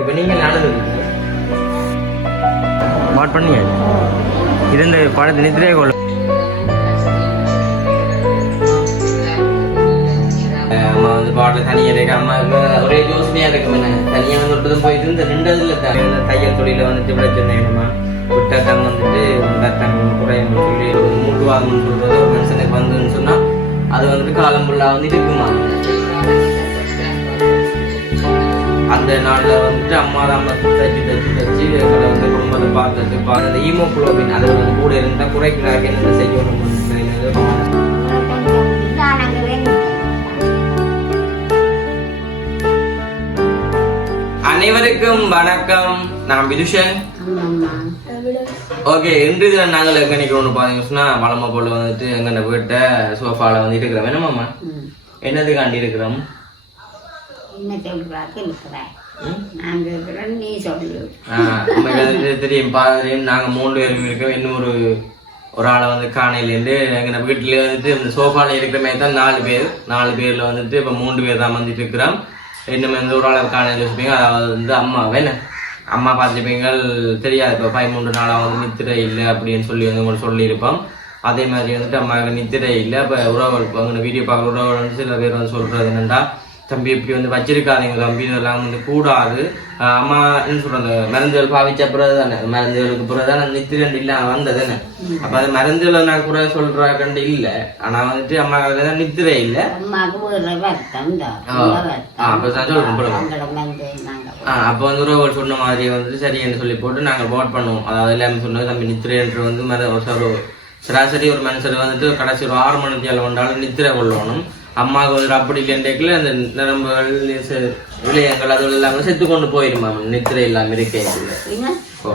இப்போ நீங்கள் நடந்தது வாட் பண்ணியா இது இந்த படத்து நித்திரே கொள்ள அம்மா வந்து பாட்டில் தனியாக இருக்கு. அம்மாவுக்கு ஒரே யோசனையாக இருக்கும். என்ன தனியாக வந்து விட்டதும் போயிட்டு இந்த ரெண்டதுல தையல் தொழில வந்துட்டு விட சொன்னேன்மா விட்டதான் வந்துட்டு தன் குறையும் சொல்லி மூட்டுவாங்கன்னு சொல்றது ஒரு மனுஷனுக்கு வந்துன்னு சொன்னா அது வந்துட்டு காலம் ஃபுல்லாக வந்து இருக்குமா. அந்த நாளில் வந்துட்டு அம்மா தான் தச்சு எங்களை வந்து குடும்பத்தை பார்த்துட்டு அந்த ஈமோகுளோபின் அதை வந்து கூட இருந்தால் குறைக்கிறாங்க என்ன செய்யணும். அனைவருக்கும் வணக்கம். நான் விதுஷன். ஓகே, இன்று தினம் நாங்கள் எங்க நிக்கிறோம்னு பாத்தீங்கன்னா வளமை போல வந்துட்டு எங்க வீட்டை சோஃபால வந்து இருக்கிறோம். என்னமாம்மா என்னதுக்காண்டி இருக்கிறோம்? தெரியும் பாதிரியும் நாங்க 3 பேரும் இருக்கோம். இன்னும் ஒரு ஆளை வந்து காணையிலேருந்து எங்க வீட்டுல வந்துட்டு இந்த சோஃபால இருக்கிற மாதிரி தான் 4 பேர்ல வந்துட்டு இப்ப 3 பேர் தான் வந்துட்டு இருக்கிறோம். இன்னும் எந்த ஒரு ஆளை காணையில் வச்சுப்பீங்க. அதாவது வந்து அம்மா வேணா அம்மா பார்த்துப்பீங்க தெரியாது. இப்போ 13 நாளாக வந்து நித்திரை இல்லை அப்படின்னு சொல்லி வந்து உங்களுக்கு சொல்லியிருப்போம். அதே மாதிரி வந்துட்டு அம்மாவுக்கு நித்திரை இல்லை. இப்போ உறவுகள் அவங்க வீடியோ பார்க்குற உறவுகள் வந்து சில பேர் வந்து சொல்கிறது என்னென்னா, தம்பி இப்படி வந்து வச்சிருக்காதீங்க தம்பி, இதெல்லாம் வந்து கூடாது. அம்மா என்ன சொல்கிறது, மருந்துகள் பாவிச்ச பிறகு தானே, மருந்துகளுக்கு பிறகு தான் நித்திரை இல்லாமல் வந்ததுன்னு. அப்போ அது மருந்துகளை நான் கூட சொல்கிறா கண்டு இல்லை. ஆனால் வந்துட்டு அம்மாவுக்கு தான் நித்திரை இல்லை. அப்போ தான் சொல்கிறேன். அப்போ வந்து உறவுகள் சொன்ன மாதிரி வந்துட்டு சரின்னு சொல்லி போட்டு நாங்கள் வாட் பண்ணுவோம். அதாவது எல்லாமே சொன்னது தம்பி நித்திரை என்று வந்து சராசரி ஒரு மனுஷர் வந்துட்டு கடைசி ஒரு 6 மணி நேரம் வந்தாலும் நித்திரை கொள்ளணும். அம்மாவுக்கு வந்து அப்படி இல்லைன்றதுக்குள்ள அந்த நரம்புகள் விளையங்கள் அது இல்லாமல் செத்து கொண்டு போயிருமா நித்திரை இல்லாமல் இருக்கேன்.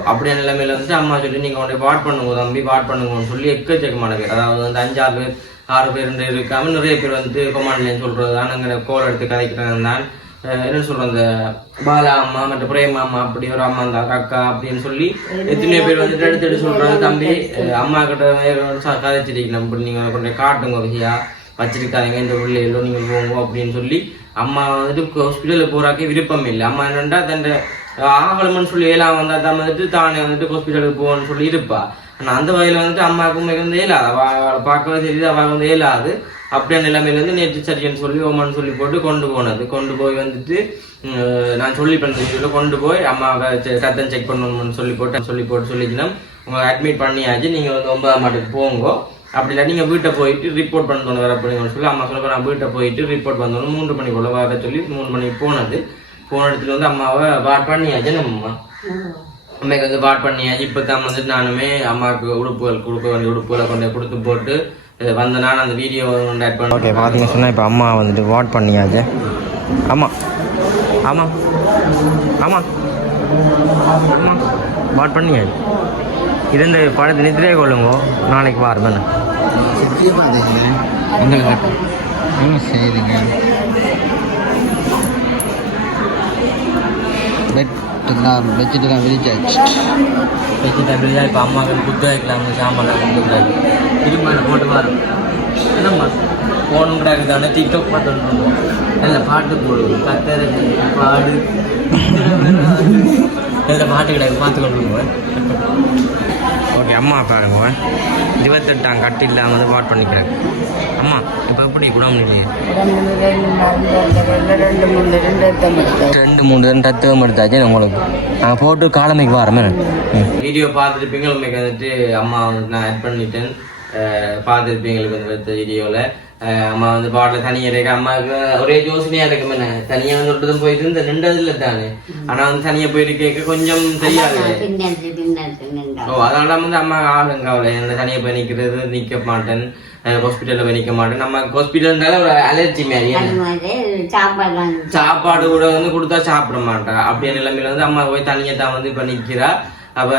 அப்படியான நிலைமையில வந்துட்டு அம்மா சொல்லி நீங்க உடனே வாட் பண்ணுங்க தம்பி, வாட் பண்ணுங்கன்னு சொல்லி எக்கச்சக்கமான பேர், அதாவது வந்து 5-6 பேர் 6 பேர் இருக்காம நிறைய பேர் வந்து கொமாண்ட்லேன்னு சொல்றது நாங்கள் கோல் எடுத்து கதைக்கிறாங்க தான். என்ன சொல்றோம், அந்த பாலா அம்மா மற்ற பிரேமா அம்மா அப்படி ஒரு அம்மா அந்த அக்கா அப்படின்னு சொல்லி எத்தனையோ பேர் வந்துட்டு எடுத்துட்டு சொல்றாங்க, தம்பி அம்மா கிட்ட கதைச்சிருக்கணும் அப்படி நீங்க கொண்டு காட்டுங்க வகையா வச்சிருக்காதீங்க இந்த பிள்ளைகளோ நீங்க போங்க அப்படின்னு சொல்லி அம்மா வந்துட்டு ஹாஸ்பிட்டலுக்கு போறாக்கே விருப்பம் இல்லை. அம்மா என்னண்டா தன் ஆகலம்னு சொல்லி ஏலாம் வந்தா தான் வந்துட்டு தானே வந்துட்டு ஹாஸ்பிட்டலுக்கு போகணும்னு சொல்லி இருப்பா. ஆனா அந்த வகையில வந்துட்டு அம்மாவுக்கு வந்து ஏலாது, பார்க்கவே தெரியுது அவள் வந்து ஏலாது. அப்படியே நிலைமையில இருந்து நேற்று சரியன்னு சொல்லி ஓமான்னு சொல்லி போட்டு கொண்டு போய் வந்துட்டு நான் சொல்லி பண்ண கொண்டு போய் அம்மாவை ரத்தம் செக் பண்ணணும்னு சொல்லி போட்டு சொல்லிச்சுன்னா உங்களை அட்மிட் பண்ணியாச்சு, நீங்க வந்து 9ஆம் மாட்டுக்கு போங்க. அப்படி இல்லை நீங்கள் வீட்டை போயிட்டு ரிப்போர்ட் பண்ணணும் வர அப்படின்னு சொல்லி அம்மா சொல்ல நான் வீட்டை போயிட்டு ரிப்போர்ட் பண்ணணும் 3 மணிக்குள்ள வர சொல்லி 3 மணிக்கு போன இடத்துல வந்து அம்மாவை வாட் பண்ணியாச்சு. நம்ம அம்மைக்கு வந்து வாட் பண்ணியாச்சு. இப்போ தான் வந்துட்டு நானுமே அம்மாவுக்கு உடுப்புகள் கொடுக்க வேண்டிய உடுப்புகளை கொண்டு கொடுத்து போட்டு வந்த நான் அந்த வீடியோ ஆட் பண்ண. ஓகே, பார்த்தீங்க சொன்னால் இப்போ அம்மா வந்துட்டு வாட் பண்ணியாச்சு. ஆமாம் ஆமாம் ஆமாம் ஆமாம் வாட் பண்ணியாச்சு. இது இந்த படத்து நித்திரே கொள்ளுங்க, நாளைக்கு பாருங்க சரிங்க. வச்சுட்டு விரிச்சாச்சு விரிச்சா இப்போ அம்மாவுக்கு குத்து வைக்கலாம் சாமான் கொடுக்குறாரு. திரும்ப போட்டு வரும் என்னம்மா போனும் கிடாக்கு தானே டிக்டாக் பார்த்து நல்ல பாட்டு போடுவோம் கத்தரை பாடு இதில் பாட்டு கிடாக்கு பார்த்து கொண்டு. ஓகே, அம்மா பாருங்க 28ஆம் கட்டு இல்லாமல் வந்து வாட் பண்ணிக்கிறாங்க. அம்மா இப்போ எப்படி குடம் இல்லையே 2-3 ரத்தம் எடுத்தாச்சு உங்களுக்கு. நான் போட்டு காலமைக்கு வரமே வீடியோ பார்த்துருப்பீங்க. உங்களுக்கு வந்துட்டு அம்மா வந்து நான் ஆட் பண்ணிட்டேன், பார்த்துருப்பீங்களுக்கு வந்து வீடியோவில். அம்மா வந்து பாட்டில் தனியாக இருக்கு. அம்மாவுக்கு ஒரே யோசனையாக இருக்கும். என்ன தனியாக வந்து விட்டதும் போயிட்டு இந்த நின்றதுல தானே, ஆனால் வந்து தனியாக போயிட்டு கேட்க கொஞ்சம் தெரியாது. அதனால வந்து அம்மா ஆளுங்க அவளை என்ன தனியாக போய் நிற்க மாட்டேன், ஹாஸ்பிட்டலில் போய் நிற்க மாட்டேன். நம்ம ஹாஸ்பிட்டல்னால ஒரு அலர்ஜி மாதிரி சாப்பாடு கூட வந்து கொடுத்தா சாப்பிட மாட்டா. அப்படியே நிலைமையில வந்து அம்மா போய் தனியாக தான் வந்து இப்போ நிற்கிறா. அப்ப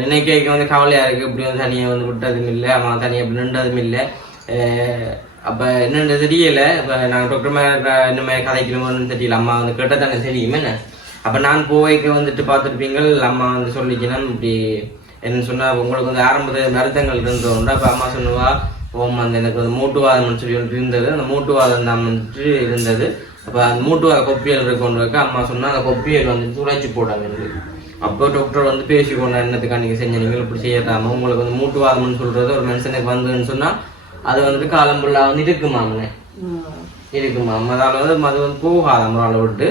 நினைக்க வந்து கவலையா இருக்கு. இப்படி வந்து தனியாக வந்து விட்டதும் இல்லை, அம்மா தனியாக இப்படி நின்றதும் இல்லை. அப்ப என்னென்ன தெரியல. இப்ப நாங்கள் டாக்டர் இந்த மாதிரி கதைக்கணும்னு தெரியல. அம்மா வந்து கேட்டால் தானே தெரியுமே என்ன. அப்ப நான் போய்க்கு வந்துட்டு பார்த்துருப்பீங்க. அம்மா வந்து சொல்லிக்கணும் இப்படி என்ன சொன்னா உங்களுக்கு வந்து ஆரம்ப மருத்துவங்கள் இருந்தோம்னா. அப்ப அம்மா சொன்னுவா ஓம் அந்த எனக்கு வந்து மூட்டுவாதம்னு சொல்லி ஒன்று இருந்தது. அந்த மூட்டுவாதம் தான் வந்துட்டு இருந்தது. அப்போ அந்த மூட்டுவாத கொப்பியல் இருக்கொண்டு அம்மா சொன்னா அந்த கொப்பியல் வந்துட்டு துளைச்சி போட்டாங்க. அப்போ டாக்டர் வந்து பேசி கொண்டா என்னத்துக்கா நீங்க செஞ்சீங்க இப்படி செய்யறாம உங்களுக்கு வந்து மூட்டுவாதம்னு சொல்றது ஒரு மனுஷனுக்கு வந்துன்னு சொன்னா அது வந்துட்டு காலம் ஃபுல்லா வந்து இருக்குமாமனே இருக்குமாம். அதால வந்து அது வந்து போகாத முறால விட்டு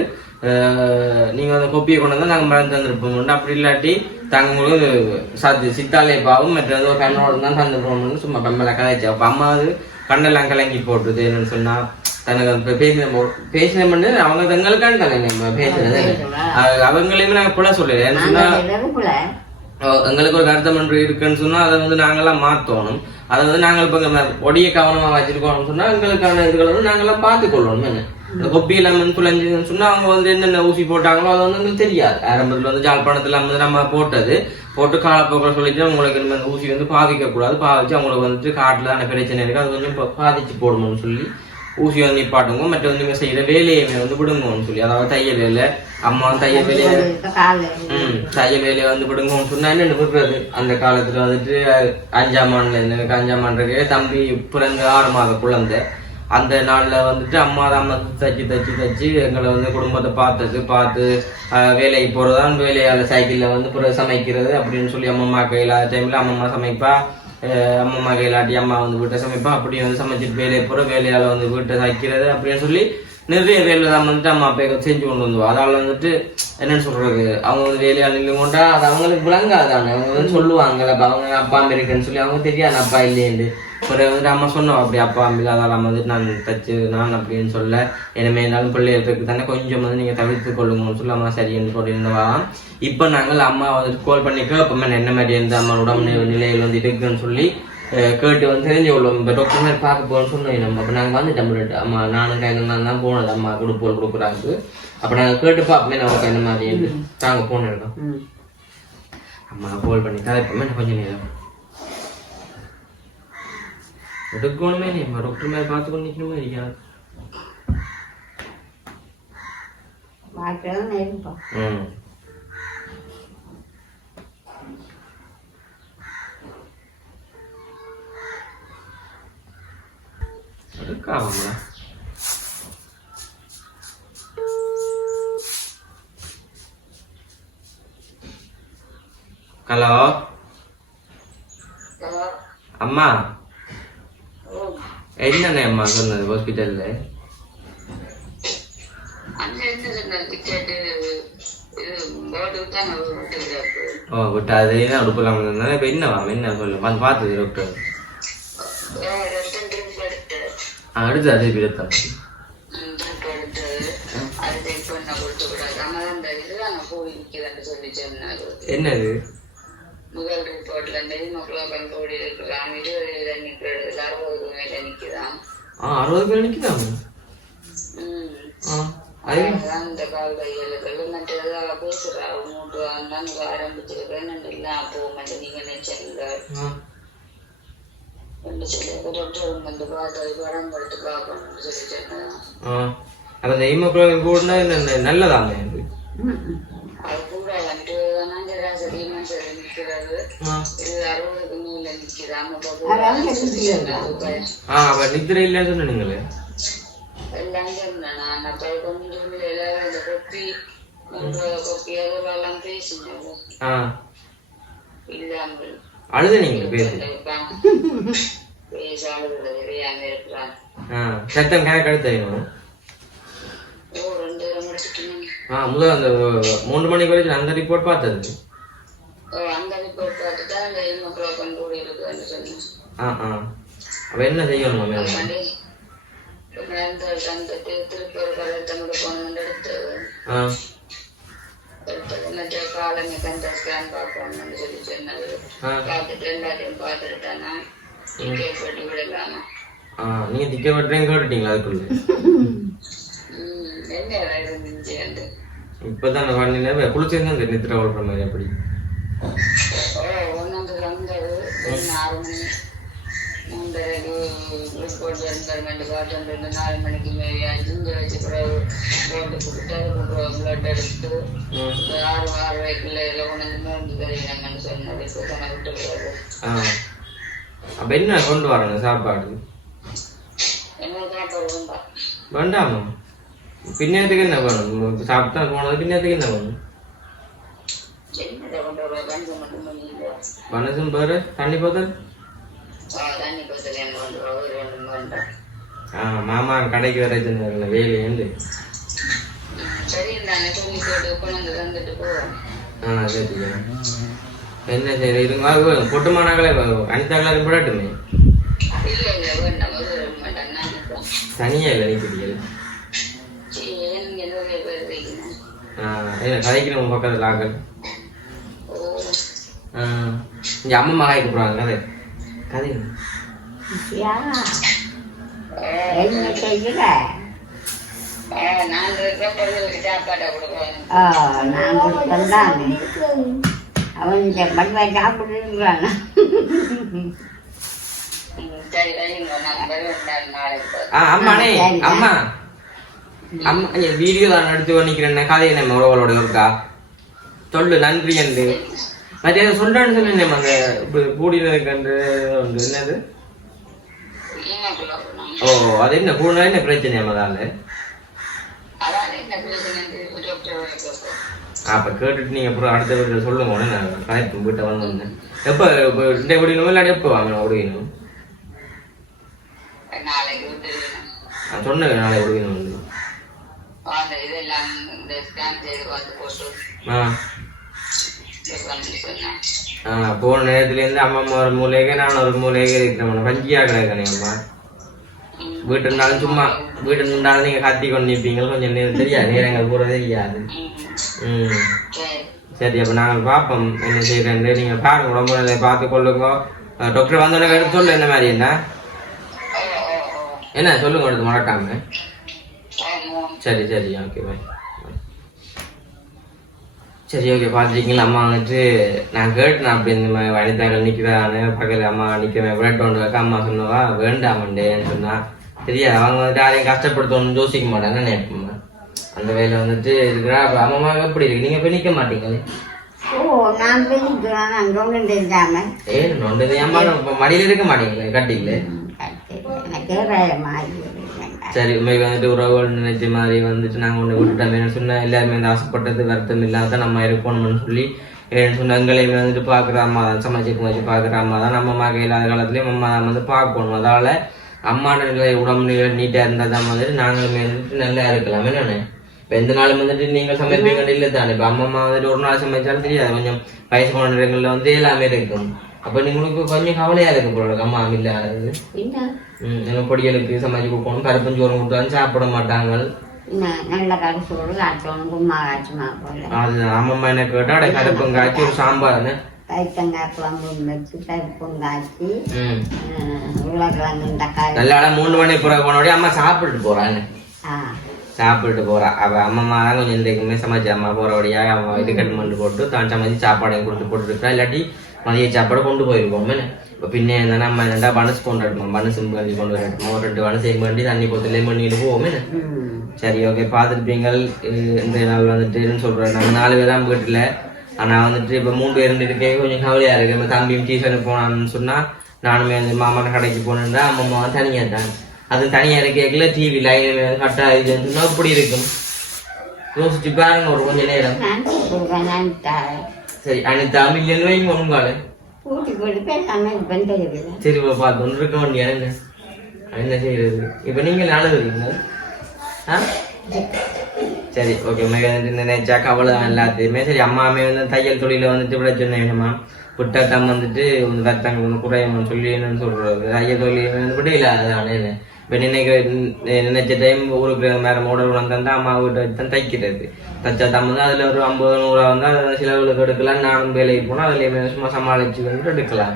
நீங்க வந்து கொப்பியை கொண்டு வந்தா நாங்க மருந்து தந்துருப்போம். அப்படி இல்லாட்டி தாங்க உங்களுக்கு சித்தாலே பாவம் மற்றது ஒரு கண்ணோட தான் தந்துருப்போம்னு சும்மா பெம்மல கதைச்சு. அப்ப அம்மா அது கண்ணெல்லாம் கலங்கி போட்டுது. என்னன்னு சொன்னா தனக்கு பேசின பண்ணு அவங்க தங்களுக்கான கலைஞ பேசுறது அவங்களையுமே நாங்க புல சொல்லல. ஏன்னு சொன்னா எங்களுக்கு ஒரு கருத்தம் என்று இருக்குன்னு சொன்னா அதை வந்து நாங்கெல்லாம் மாத்தணும். அதை வந்து நாங்கள் இப்ப ஒடிய கவனமா வச்சிருக்கோம்னு சொன்னா எங்களுக்கான இதுகளை வந்து நாங்கெல்லாம் பார்த்துக் கொள்ளணும். கொப்பி இல்லாம குழஞ்சுன்னு சொன்னா அவங்க வந்து என்னென்ன ஊசி போட்டாங்களோ அது வந்து எங்களுக்கு தெரியாது. ஆரம்பத்துல வந்து ஜாழ்ப்பாணத்துல வந்து நம்ம போட்டு காலப்போக்கில் சொல்லிட்டு உங்களுக்கு இந்த ஊசி வந்து பாதிக்க கூடாது, பாதிச்சு அவங்களுக்கு வந்துட்டு காட்டுல அந்த பிரச்சனை இருக்கு அது கொஞ்சம் பாதிச்சு போடணும்னு சொல்லி ஊசி வந்து நிப்பாட்டுங்க. மற்ற வந்து நீங்க செய்யற வேலையை வந்து விடுங்கன்னு சொல்லி, அதாவது தையல் வேலை அம்மா வந்து தையல் வேலையை வந்து விடுங்கன்னு சொன்னா என்ன விடுறது. அந்த காலத்துல வந்துட்டு 5ஆம் ஆண்டுல எனக்கு 5ஆம் ஆண்டுக்கு தம்பி பிறந்த 6 மாத குழந்தை. அந்த நாள்ல வந்துட்டு அம்மா தான் தச்சு எங்களை வந்து குடும்பத்தை பார்த்து வேலைக்கு போறதான் வேலையால சைக்கிள்ல வந்து பிறகு சமைக்கிறது அப்படின்னு சொல்லி அம்மம்மா கையிலாத டைம்ல அம்மம்மா சமைப்பா, அம்மம்மா கையிலாட்டி அம்மா வந்து வீட்டை சமைப்பா. அப்படி வந்து சமைச்சிட்டு வேலையை போற வேலையால வந்து வீட்டை சமைக்கிறது அப்படின்னு சொல்லி நிறைய வேலை தான் வந்துட்டு அம்மா அப்பா செஞ்சு கொண்டு வந்துவோம். அதால வந்துட்டு என்னன்னு சொல்றது அவங்க வந்து வேலையால் நின்று கொண்டா அது அவங்களுக்கு விளங்காதானே. அவங்க வந்து சொல்லுவாங்கல்ல அவங்க அப்பா அமெரிக்கன்னு சொல்லி அவங்க தெரியாது அப்பா இல்லையேண்டு. ஒரு வந்துட்டு அம்மா சொன்னோம் அப்படி அப்பா அம்பில் அதால் வந்துட்டு நான் தச்சு நான் அப்படின்னு சொல்ல இனிமே இருந்தாலும் பிள்ளைகளுக்கு தானே கொஞ்சம் வந்து நீங்க தவிர்த்து கொள்ளுங்கன்னு சொல்லி அம்மா சரின்னு சொல்லியிருந்தவா. இப்ப நாங்கள் அம்மா வந்துட்டு கால் பண்ணி கேட்போம் என்ன மாதிரி இருந்து அம்மா உடம்பு நிலையில் வந்து இருக்குன்னு சொல்லி கேட்டு வந்து தெரிஞ்சு கொள்வோம். இப்போ டாக்டர் மாதிரி பார்க்க போகணும்னு சொன்னோம் நம்ம. அப்போ நாங்கள் வந்துட்டோம் அம்மா நானும் கையில் தான் போனது அம்மா கொடுக்குறாங்க. அப்போ நாங்கள் கேட்டு பார்ப்போமே நமக்கு என்ன மாதிரி நாங்கள் போன இருக்கோம். அம்மா கால் பண்ணி கதைப்போமே கொஞ்சம் நேரம் எடுக்கணுமே நம்ம டாக்டர் மாதிரி பார்த்து கொண்டு நிற்கணுமே இருக்காது. எடுக்காம ஹலோ அம்மா என்னண்ணே அம்மா சொன்னது ஹாஸ்பிட்டல்ல விட்டாது உடுப்பலாம். இப்ப என்னவா என்ன சொல்லு பார்த்தது டாக்டர் அடுத்து அது விடத்தான் என்னது முதல் ரிப்போர்ட்ல இருந்து ஹீமோகுளோபின் கூடி இருக்கலாம் 20 நிக்கிறது 60 மேல நிக்குதாம். 60 பேர் நிக்குதாம். அந்த கால் கையெழுக்கள் மற்றதாக பேசுறா மூட்டு தான் ஆரம்பிச்சிருக்கேன் எல்லாம் போக மாட்டேன் நீங்க நினைச்சீங்க சொல்லி டாக்டர் வந்து பார்த்து படம் படுத்து பார்க்கணும்னு சொல்லி சொன்னேன். அந்த ஹீமோகுளோபின் கூடனா நல்லதாங்க அது கூட வந்துட்டு சரி சரி நிக்கிறது இது 60க்கு மேல நிக்கிறாங்க. நித்திரை இல்லன்னு சொன்னீங்களே எல்லாம் சொன்னேன் நான். அப்ப கொஞ்சம் இந்த கொப்பி அதெல்லாம் பேசினேன் இல்லாமல் அழுது நீங்க பேச அழுது தெரியாம இருக்கிறான். சத்தம் கணக்கு எடுத்து முதல் அந்த 3 மணிக்கு வரைக்கும் அந்த ரிப்போர்ட் பார்த்தது. அந்த ரிப்போர்ட் பார்த்துட்டா அந்த ஹீமோகுளோபின் கூடி இருக்குன்னு சொன்னேன். அப்ப என்ன செய்யணும் திருப்பி ஒரு கருத்தமுடி போன எடுத்தது மற்ற காலமே கண்ட ஸ்கேன் பார்ப்போம்னு சொல்லி சொன்னது. பார்த்துட்டு எல்லாத்தையும் பார்த்துட்டானா டிக்கெட் போட்டு விடலாமா. நீங்க டிக்கெட் போட்டுறேன் கேட்டுட்டீங்களா அதுக்குள்ள என்ன இருந்துச்சு அந்த இப்பதான் பண்ணல குளிச்சிருந்தா அந்த நித்திர ஓடுற மாதிரி அப்படி ஒன்று வந்தது 6 மணி 3:30 ரிப்போர்ட் என்வரன்மெண்ட் காட்டு 4 மணிக்கு மேலே அஞ்சு வச்சு பிறகு போட்டு கொடுத்து அதுக்கு பிளட் எடுத்து 6:30க்குள்ள இதில் கொண்டு மருந்து தெரியுங்கன்னு சொன்னது. இப்போ தானே விட்டு அப்ப என்ன கொண்டு வரணும் சாப்பாடு என்ன சாப்பாடு வேண்டாம் வேண்டாமா பின்னத்துக்கு என்ன வேணும்? சாப்பிட்டா போனது பின்னத்துக்கு என்ன வேணும்? பணசும் பாரு தண்ணி போதல். மாமா கடைக்கு வர வேலி ஏண்டு. சரி. என்ன சரி இருங்க பொட்டுமானாக்களே அனிதாக்களா போடட்டுமே. தனியா இல்லை நீக்கிறீங்க. கதைக்கு நம்ம பக்கத்தில் ஆக்கள் இங்கே அம்மா மகாய் கூப்பிடுவாங்க கதை கதை அவன் சாப்பிடுறாங்க. அம்மாண்ணே அம்மா அம்மா வீடியோ தான் எடுத்து பண்ணிக்கிறேன் கதையை நம்ம உறவுகளோட இருக்கா சொல்லு நன்றி என்று மற்ற சொல்றேன்னு சொல்லி அந்த கூடியில் இருக்கின்ற ஒன்று என்னது? ஓ அது என்ன கூடினா என்ன பிரச்சனை அதால அப்ப கேட்டுட்டு நீங்க அப்புறம் அடுத்த வீட்டில் சொல்லுங்க நான் கலெக்ட் வீட்டை வந்து எப்போ இந்த குடிக்கணும் இல்லாட்டி எப்போ வாங்கணும் குடிக்கணும்? சொன்னேன் நாளைக்கு குடிக்கணும் வந்து போன நேரத்துல இருந்து அம்மா ஒரு மூலைக்கு நான் ஒரு மூலைக்கு இருக்கிறேன் பஞ்சியா கிடையாது அம்மா. வீட்டு இருந்தாலும் சும்மா வீட்டு இருந்தாலும் நீங்க கத்தி கொண்டு நிற்பீங்க கொஞ்சம் நேரம் தெரியாது நேரங்கள் கூட தெரியாது. சரி அப்ப நாங்கள் பார்ப்போம் என்ன செய்யறேன். நீங்க பாருங்க உடம்பு நிலையை பார்த்து கொள்ளுங்க. டாக்டர் வந்தோடனே எடுத்து சொல்லு என்ன மாதிரி என்ன சொல்லுங்க எடுத்து மறக்காம. சரி சரி ஓகே பாய். சரி ஓகே பார்த்துருக்கீங்களா அம்மா வந்துட்டு நான் கேட்டேன் அப்படி இந்த மாதிரி வனிதாக்கள் நிற்கிறான்னு பக்கத்தில் அம்மா நிற்கிறேன் விளையாட்டு ஒன்று வைக்க அம்மா சொன்னவா வேண்டாமண்டேன்னு சொன்னா தெரியாது. அவங்க வந்துட்டு யாரையும் கஷ்டப்படுத்தணும்னு யோசிக்க மாட்டாங்க நினைப்போம். அந்த வேலை வந்துட்டு இருக்கிறா அம்மா எப்படி இருக்கு? நீங்க போய் நிற்க மாட்டீங்களே? ஏன் நொண்டது அம்மா மடியில இருக்க மாட்டீங்களே கட்டிங்களே? சரி உண்மைக்கு வந்துட்டு உறவுகள் நினைச்ச மாதிரி வந்துட்டு நாங்கள் ஒன்று விட்டுட்டோம். என்ன சொன்னால் எல்லாருமே வந்து ஆசைப்பட்டது வருத்தம் இல்லாத நம்ம இருக்கணும்னு சொல்லி ஏன்னு சொன்ன எங்களையுமே வந்துட்டு பார்க்குற அம்மா தான் சமைச்சு வச்சு பார்க்குற அம்மா தான் நம்ம அம்மா இல்லாத காலத்துலேயும் அம்மா தான் வந்து பார்க்கணும். அதால் அம்மாட்ட உடம்பு நீட்டாக இருந்தால் தான் வந்துட்டு நாங்களுமே வந்துட்டு நல்லா இருக்கலாம். என்னென்ன இப்போ எந்த நாளும் வந்துட்டு நீங்கள் சமைப்பீங்கன்னு இல்லை தானே. இப்போ அம்மா வந்துட்டு ஒரு நாள் சமைச்சாலும் தெரியாது. கொஞ்சம் வயசு போன இடங்களில் வந்து எல்லாமே இருக்கும். அப்போ நீங்களுக்கு கொஞ்சம் கவலையாக இருக்கும் போல அம்மா இல்லாதது. பொடிகளுக்கு சமைச்சு கொடுக்கணும். பருப்பும் சோறும் கொடுத்தாலும் சாப்பிட மாட்டாங்க. அது அம்மம்மா என்ன கேட்டா கருப்பும் காய்ச்சி ஒரு சாம்பார் நல்லா 3 மணி போனோட அம்மா சாப்பிட்டுட்டு போறாங்க. சாப்பிட்டுட்டு போறா. அவ அம்மா தான் கொஞ்சம் எந்தக்குமே சமைச்சு அம்மா போறபடியா அவன் இது கட்டுமண்டு போட்டு தான் சமைச்சு சாப்பாடையும் கொடுத்து போட்டுருக்கா. இல்லாட்டி மதிய சாப்பாடு கொண்டு போயிருப்போம். இப்போ பின்னே இருந்தா நம்ம ரெண்டா பனசு கொண்டு எடுப்போம். பனசு பண்ணி கொண்டு வரட்டுமா ஒரு 2 பனசையும் பண்ணி தண்ணி போட்டு பண்ணிட்டு போவோமே. சரி ஓகே பார்த்துருப்பீங்கள். இந்த நாள் வந்துட்டுன்னு சொல்றேன். நம்ம 4 பேர் தான் வீட்டுல. ஆனா வந்துட்டு இப்போ 3 பேர் இருக்கே கொஞ்சம் கவலையா இருக்கு. நம்ம தம்பியும் டியூஷனுக்கு போனான்னு சொன்னா நானுமே அந்த மாமான கடைக்கு போனேன்னா அம்மா தனியா தான் அது தனியா இருக்கல டிவி லைன் கட்டா இதுன்னு சொன்னா இப்படி இருக்கும். யோசிச்சு பாருங்க ஒரு கொஞ்ச நேரம். சரி அனிதா மில்லியன் வைங்க உங்கால சரி பார்த்து ஒன்று இருக்க வேண்டிய என்ன செய்யறது. இப்ப நீங்க அழுகுறீங்க. சரி ஓகே நினைச்சா கவலை எல்லாத்தையுமே. சரி அம்மாமே வந்து தையல் தொழில வந்துட்டு விட சொன்னேன்மா புட்டத்தான் வந்துட்டு ரத்தங்கள் ஒன்று குறையணும்னு சொல்லி என்னன்னு சொல்றது. தையல் தொழில் வந்து விட இல்லாதானே. இப்போ நினைச்ச டைம் ஊருக்கு வேற மாடல் வந்தா அம்மா வீட்டை வச்சு தான் தைக்கிறது. தச்சா தான் வந்து அதில் ஒரு 50-100 வந்து அதை சிலவுகளுக்கு எடுக்கலாம். நானும் வேலைக்கு போனால் அதில் சும்மா சமாளிச்சு வந்துட்டு எடுக்கலாம்.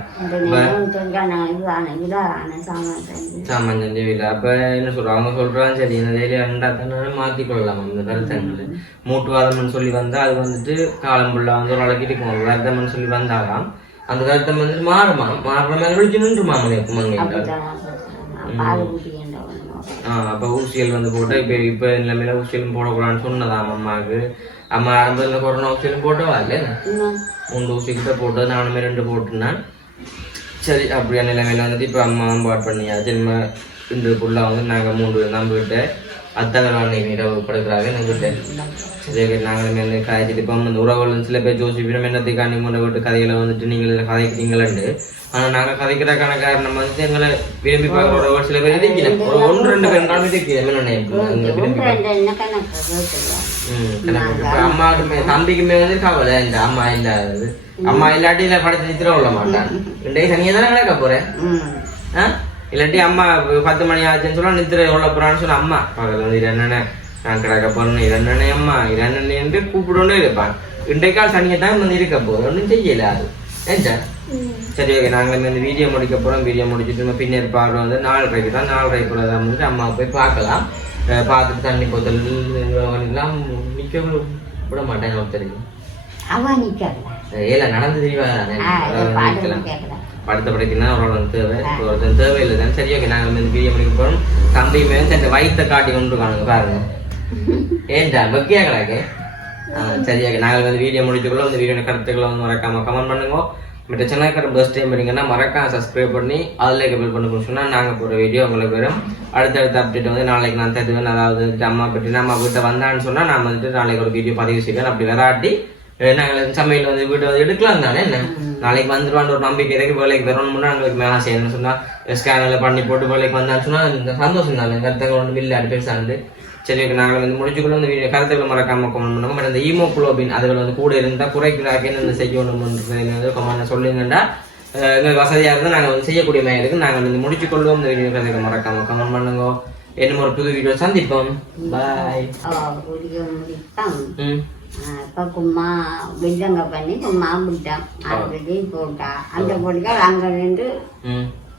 சாமான் செஞ்சு இல்லை. அப்போ என்ன சொல்கிறோம் அவங்க சொல்கிறாங்க சரி இந்த வேலையை ரெண்டா தானே மாற்றிக்கொள்ளலாம். அந்த கருத்தங்கள் மூட்டுவாதம்னு சொல்லி வந்தால் அது வந்துட்டு காலம் ஃபுல்லாக வந்து ஒரு நாளைக்கு இருக்கும். வருத்தம்னு சொல்லி வந்தாலாம் அந்த கருத்தம் வந்துட்டு மாறுற மாதிரி ஒழிச்சு நின்றுமா அப்ப ஊசியல் வந்து போட்டா இப்ப நிலைமையில ஊசியலும் போடக்கூடாதுன்னு சொன்னதாம் அம்மாவுக்கு. அம்மா ஆரம்பத்துல கொரோனா ஊசியலும் போட்டவா இல்லையா 3 ஊசி கிட்ட போட்டது. நானுமே 2 போட்டுனான். சரி அப்படியான நிலைமையில வந்துட்டு இப்ப அம்மா பாட் பண்ணியாச்சு. நம்ம இன்றுக்குள்ள வந்து நாங்க 3 பேர் தான் போயிட்டு அத்தகரம் அன்னைக்கு இரவு படுக்கிறாங்க நம்பிட்டேன். சரி நாங்களும் என்ன காய்ச்சிட்டு இப்போ வந்து உறவுகள் சில பேர் ஜோசிப்பிடம் என்னத்துக்காண்டி முறை விட்டு கதைகளை வந்துட்டு நீங்கள் கதைக்கிறீங்களு. ஆனால் நாங்கள் கதைக்கிற காரணம் வந்து எங்களை விரும்பி பார்க்குற உறவுகள் சில பேர் இருக்கணும். ஒரு 1-2 பேர் காலமே விரும்பி அம்மாவுக்குமே தம்பிக்குமே வந்து கவலை இந்த அம்மா இல்லாதது. அம்மா இல்லாட்டி இல்லை படத்தை நித்திர விட மாட்டான். 2 சனியை தானே கிடக்க போறேன். இல்லாட்டி அம்மா 10 மணி ஆச்சுன்னு சொன்னா நித்திர உள்ள போறான்னு சொன்ன அம்மா பக்கத்துல வந்து என்னென்ன நான் கிடக்க போறேன்னு இதென்ன அம்மா இதென்ன என்று கூப்பிடொண்டே இருப்பான். இன்றைக்கால் சனியை தான் வந்து இருக்க போறோம். ஒன்றும் செய்யல அது ஏன் சார். சரி ஓகே நாங்கள் இந்த வீடியோ முடிக்க போறோம். வீடியோ முடிச்சுட்டு பின்னர் பார்வை வந்து 4:30 தான். 4:30 கூட தான் வந்துட்டு அம்மா போய் பார்க்கலாம். பார்த்துட்டு தண்ணி போத்தல் எல்லாம் நிக்க விட மாட்டேன். தெரியும் ஏல நடந்து தெரியவாதான் படுத்த படைக்குன்னா அவரோட தேவை ஒருத்தன் தேவையில்லை தான். சரி ஓகே நாங்கள் வந்து வீடியோ முடிக்க போறோம். தம்பியுமே அந்த வயிற்ற காட்டி கொண்டு காணுங்க பாருங்க. ஏன்டா பக்கியா கிடாக்கு. சரி ஓகே நாங்கள் வந்து வீடியோ முடிச்சுக்குள்ள இந்த வீடியோ கருத்துக்களை வந்து மறக்காம கமெண்ட் பண்ணுங்க. மற்ற சேனல் பஸ் டைம் பண்ணீங்கன்னா மறக்காம சப்ஸ்கிரைப் பண்ணி அதில் கமெண்ட் பண்ண சொன்னால் நாங்கள் போகிற வீடியோ உங்களுக்கு வரும். அடுத்தடுத்த அப்டேட் வந்து நாளைக்கு நான் தருவேன். அதாவது அம்மா பற்றினா அம்மா வீட்டை வந்தான்னு சொன்னால் நான் வந்துட்டு நாளைக்கு ஒரு வீடியோ பதிவு செய்வேன். அப்படி வராட்டி நாங்கள் சமையல் வந்து வீட்டை வந்து எடுக்கலாம் தானே. என்ன நாளைக்கு வந்துடுவான்னு ஒரு நம்பிக்கை இருக்கு. வேலைக்கு வரணும்னா எங்களுக்கு மேலே செய்யணும்னு சொன்னால் ஸ்கேனில் பண்ணி போட்டு வேலைக்கு வந்தான்னு சொன்னால் இந்த சந்தோஷம் தானே. கருத்துக்கள் ஒன்று வில்லாடி பேசாண்டு. சரி நாங்கள் வந்து முடிச்சுக்குள்ள இந்த வீடியோ கருத்துக்களை மறக்காம கமெண்ட் பண்ணுவோம். பட் இந்த ஹீமோகுளோபின் அதுகள் வந்து கூட இருந்தால் குறைக்கிறாக்கேன்னு என்ன செய்யணும்ன்றது கமெண்ட் சொல்லுங்கண்டா எங்களுக்கு வசதியாக இருந்தால் நாங்கள் வந்து செய்யக்கூடிய மாதிரி இருக்கு. நாங்கள் வந்து முடிச்சுக்கொள்வோம். இந்த வீடியோ கருத்துக்களை மறக்காம கமெண்ட் பண்ணுங்க. என்ன ஒரு புது வீடியோ சந்திப்போம். பாய். இப்போ கும்மா விட்டங்க பண்ணி கும்மா விட்டோம். அப்படி போட்டா அந்த பொடிகள் அங்கே நின்று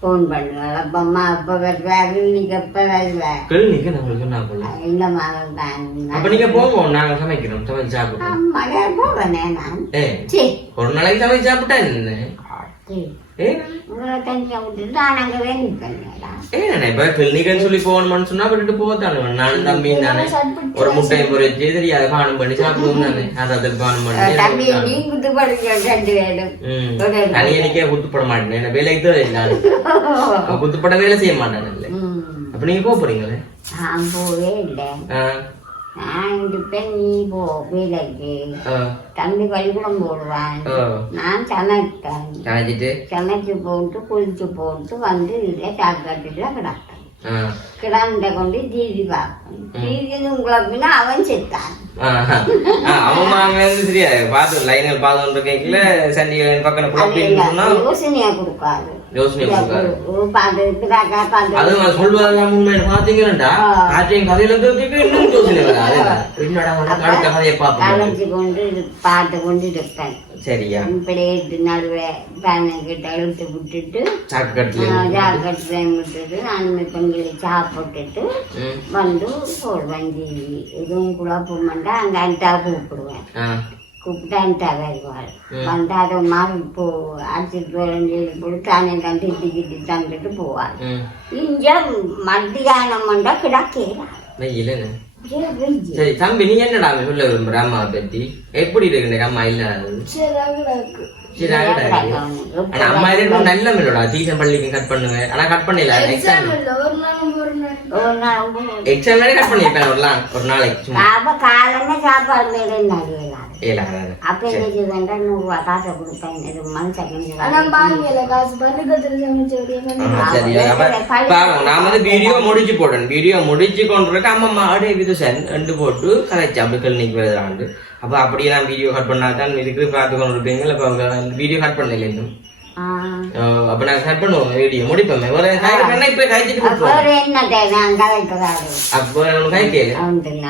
ஃபோன் பண்ணுவாள். அப்போ அம்மா அப்போ வருவாரு இன்னைக்கு எப்போ வருவேன் இல்லைம்மா அப்ப நீங்க போங்க நாங்க சமைக்கிறோம். சமைச்சு சாப்பிடுவோம். மகன் போவேனே நான் ஒரு நாளைக்கு சமைச்சு சாப்பிட்டா என்ன உங்களை தனியாக விட்டுட்டு நான் அங்கே வேணும் பண்ணேடா. ஏன்னா இப்ப கிளினிக்னு சொல்லி போகணும்னு சொன்னா விட்டுட்டு போதானே. நானும் தம்பியும் தானே ஒரு முட்டையை பொறிச்சு தெரியாது பானம் பண்ணி சாப்பிடுவோம் தானே. அதை பானம் பண்ணி தம்பி நீ குத்துப்படுங்க 2 பேரும் தனியனுக்கே குத்துப்பட மாட்டேன். என்ன வேலைக்கு தான் இருந்தாலும் குத்துப்பட வேலை செய்ய மாட்டேன். இல்லை அப்ப நீங்க போக போறீங்களே. நான் போவே இல்லை. நான் இருப்பேன் நீ போ வேலைக்கு. தம்பி பள்ளிக்கூடம் போடுவான். நான் சமைச்சு போட்டு குளிச்சு போட்டு வந்து இல்லை சாப்பிட்டுல கிடப்பேன். கிடந்த கொண்டு டிவி பார்ப்பேன். டிவி உங்களுக்கு அவன் செத்தான். சரியா பாத்து லைன்கள் பாத்து கேட்கல சனி பக்கம் யோசனையா கொடுக்காது. பார்த்து கொண்டு இருப்பேன். சரியா இப்படி நடுவே கிட்ட இழுத்து விட்டுட்டு ஜாக்கெட்டு விட்டுட்டு நான் பெண்களை சாப்பிட்டுட்டு வந்து போடுவேன். டிவி எதுவும் குழப்பமாட்டா அங்க அண்டா கூப்பிடுவேன். கூப்பிட்டான்ட்டா வருவாள். வந்து அதை மாதிரி இப்போ அடிச்சுட்டு வேலைஞ்சு தானே தான் திட்டிக்கிட்டு தந்துட்டு போவாள். இங்க மத்தியானம் வந்தா கிடக்கிறாள். சரி தம்பி நீ என்னடா சொல்ல விரும்புற அம்மா பத்தி எப்படி இருக்கு அம்மா இல்லாதது? அம்மா நல்ல மில்லோடா டீச்சர் பள்ளிக்கு கட் பண்ணுவேன். ஆனா கட் பண்ணல எக்ஸாம் கட் பண்ணிருப்பேன் ஒரு நாளைக்கு காலமே சாப்பாடு அப்ப என்ன 100 ரூபா காசை கொடுப்பேன். நான் வந்து வீடியோ முடிச்சு போட்டேன். வீடியோ முடிச்சு கொண்டு அம்மா அப்படியே விது போட்டு கதைச்சு அப்படி கிளினிக் வருதாண்டு. அப்ப அப்படியே நான் வீடியோ கட் பண்ணாதான் இதுக்கு பார்த்து கொண்டு இருப்பீங்க. அப்ப வீடியோ கட் பண்ணல இன்னும். அப்ப நான் கட் பண்ணுவோம் வீடியோ முடிப்போம்.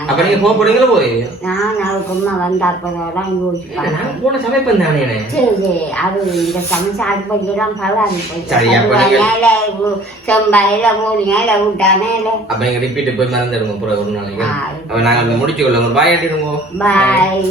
அப்ப நீங்க போக போறீங்களா? போய் போன சமைப்பேன் தானே. அது இந்த சமைச்ச அடுப்பெல்லாம் பரவாயில்ல செம்பாயில போனீங்க விட்டானே. அப்ப நீங்க ரிப்பீட் போய் மறந்துடுங்க ஒரு நாளைக்கு. அப்ப நாங்க முடிச்சுக்கொள்ள பாய் ஆட்டிடுங்க. பாய்.